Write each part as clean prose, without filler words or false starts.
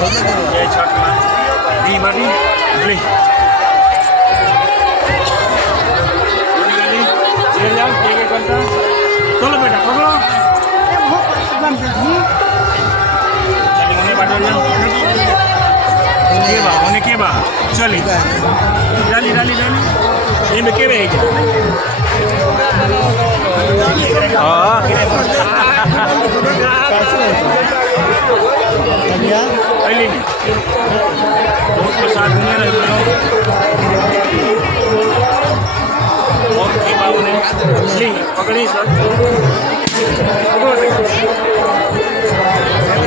जय छठ माँ दी माटी ले जाओ के करता चलो बेटा पकड़ो चलिए उन्हें बाटो जाओ होने के बा चली डाली डाली डाली ये में के बे बहुत प्रसाद में रहे और की बाबू ने पकड़ी सर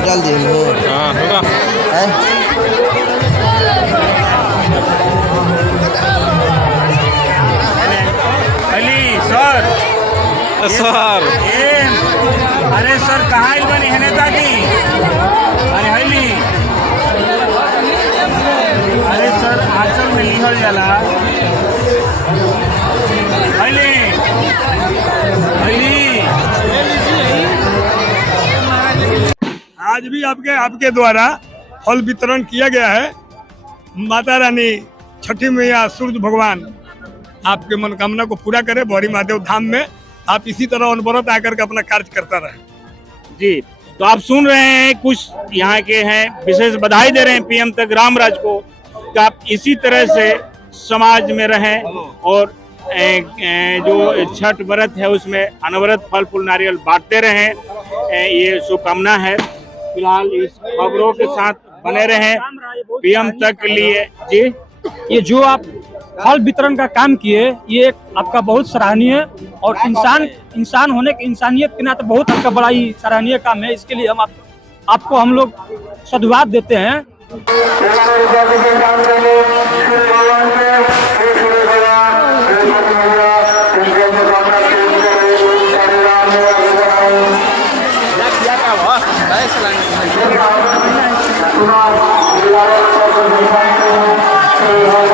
डाल दिए हाँ होगा सर सर अरे सर कहाँ बनी है नेताजी अरे हली अरे सर आंचल में लिखल जाला हली हली आज भी आपके द्वारा फल वितरण किया गया है। माता रानी छठी मैया सूर्य भगवान आपके मनोकामना को पूरा करे। बौरी महादेव धाम में आप इसी तरह अनवरत आकर के अपना कार्य करता रहे। जी तो आप सुन रहे हैं कुछ यहाँ के हैं विशेष बधाई दे रहे हैं पीएम तक रामराज को कि आप इसी तरह से समाज में रहें और जो छठ व्रत है उसमें अनवरत फल फूल नारियल बांटते रहें। ये शुभकामना है। फिलहाल इस खबरों के साथ बने रहें पीएम तक के लिए। जी ये जो आप फल वितरण का काम किए ये आपका बहुत सराहनीय और इंसान होने के इंसानियत के नाते बहुत आपका बड़ा ही सराहनीय काम है। इसके लिए आपको हम लोग साधुवाद देते हैं। क्या